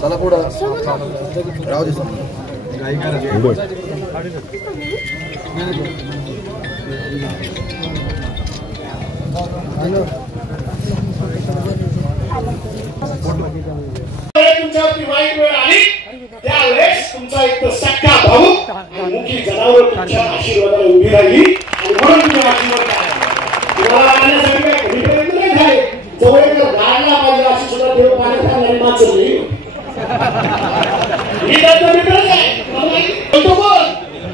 चला पुढं राहू दे तुमच्यावरती वाईट वेळ आली त्यावेळेस तुमचा एक सख्खा भाऊ मुखी जनावर तुमच्या आशीर्वादाला उभी राहिली आणि म्हणून तुमच्या आशीर्वाद तुम्हाला आणण्यासाठी काय कधी प्रयत्न नाही झाले जवळ गाडला पाहिजे अशी सुद्धा देव पाण्यात आणणारी माणसं नाही ही त्याचा मित्रच आहे बोलतो कोण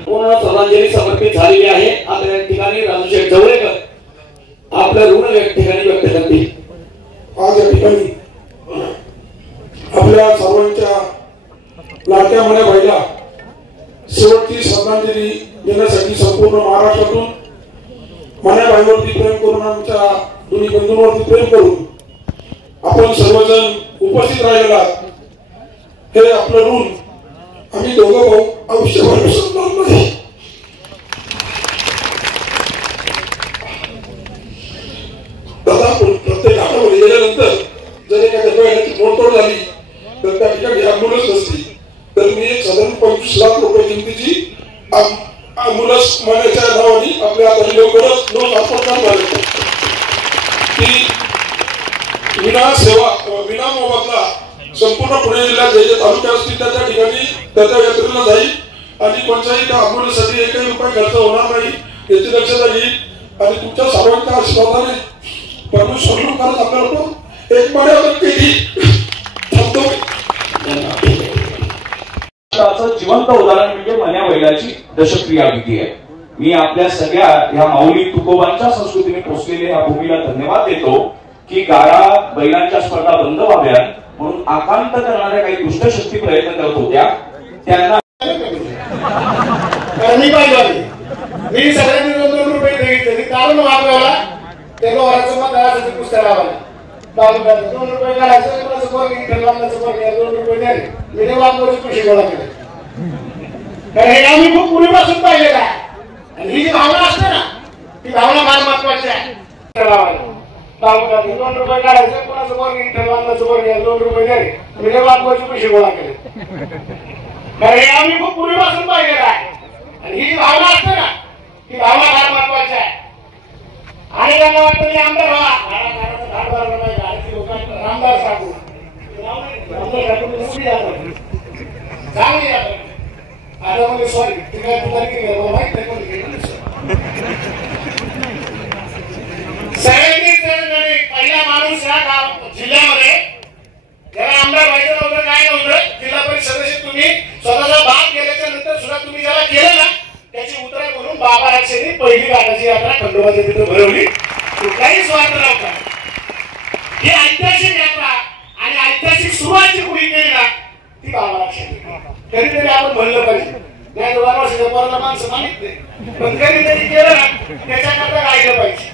कोणाला श्रद्धांजली समर्पित झालेली आहे. आता या ठिकाणी राजूशेठ जवळेकर आपलं ऋण ठिकाणी व्यक्त करतील. आज या ठिकाणी आपल्या सर्वांच्या लाडक्या मण्या बाईला शेवटची श्रद्धांजली देण्यासाठी संपूर्ण महाराष्ट्रातून मण्या बाईवरती प्रेम करून आमच्या दोन्ही बंधूंवरती प्रेम करून आपण सर्वजण उपस्थित राहिलेला हे आपलं ऋण आम्ही दोघं भाऊ आयुष्यभर विसरणार नाही. दादा प्रत्येक आठवडे गेल्यानंतर जर एखाद्या बैलाची मोडतोड झाली तर त्या ठिकाणी ॲम्ब्युलन्स नसती तर मी एक साधारण 25 लाख रुपये किमतीची ॲम्ब्युलन्स मण्याच्या नावाने आपल्या हाताने लवकरच लोक अर्पण करणार ती विना सेवा विना मोबदला संपूर्ण पुणे जिल्ह्यात जे तालुके असतील त्या ठिकाणी त्या यात्रेला जाईल आणि कोणत्याही त्या ॲम्ब्युलन्ससाठी एकही रुपये खर्च होणार नाही याची दक्षता घेईल आणि तुमच्या सर्वांच्या आशीर्वादाने परमेश्वर करत आपल्याला एक मर्यादा केली थांबतो. जिवंत उदाहरण म्हणजे मण्या बैलाची दशक्रिया विधी आहे. मी आपल्या सगळ्या ह्या माऊली तुकोबांच्या संस्कृतीने पोचलेल्या या भूमीला धन्यवाद देतो की गाडा बैलांच्या स्पर्धा बंद व्हाव्यात म्हणून आकांत करणाऱ्या काही दुष्टशक्ती प्रयत्न करत होत्या त्यांना मी सगळ्यांनी 2-2 रुपये द्यायचे कारण वापरायला त्या गोराचं मत घरासाठी पुस्तक लावायला 2 रुपये काढायचं कोणाचं बोर इंटरलांचं बोर 2 रुपये द्यायचे मी वापरायची खुशी गोळा केली कारण हे आम्ही खूप पूर्वीपासून पाहिलेलं आहे आणि ही जी भावना असते ना ती भावना फार महत्वाची आहे. 2 रुपये काढायचं कोणाचं बोर इंटरलांचं बोर 2 रुपये द्यायचे मी वापरायची खुशी गोळा केली कारण हे आम्ही खूप पूर्वीपासून पाहिलेलं आहे आणि ही जी भावना असते ना ती भावना फार महत्वाची आहे. आणि त्यांना वाटतं मी आमदार व्हा आमदार सांगू आता म्हणजे सॉरी सगळ्यांनी पहिला माणूस या जिल्ह्यामध्ये ज्याला आमदार व्हायचं नव्हतं काय नव्हतं जिल्हा परिषद सदस्य तुम्ही स्वतःचा भाग गेल्याच्या नंतर सुद्धा तुम्ही ज्याला केलं ना त्याची उतराई म्हणून बाबा राक्षेंनी पहिली गाठाची यात्रा खंडोबाच्या तिथे भरवली. कुठलाही स्वार्थ नव्हता. ही ऐतिहासिक यात्रा आणि ऐतिहासिक सुरुवातची कुणी केली ना ती बाबा राक्षेंनी कधीतरी आपण म्हणलं पाहिजे. नाही 2 वर्षाच्या पोराला माणसं मानित नाही पण कधीतरी केलं ना त्याच्याकरता राहिलं पाहिजे.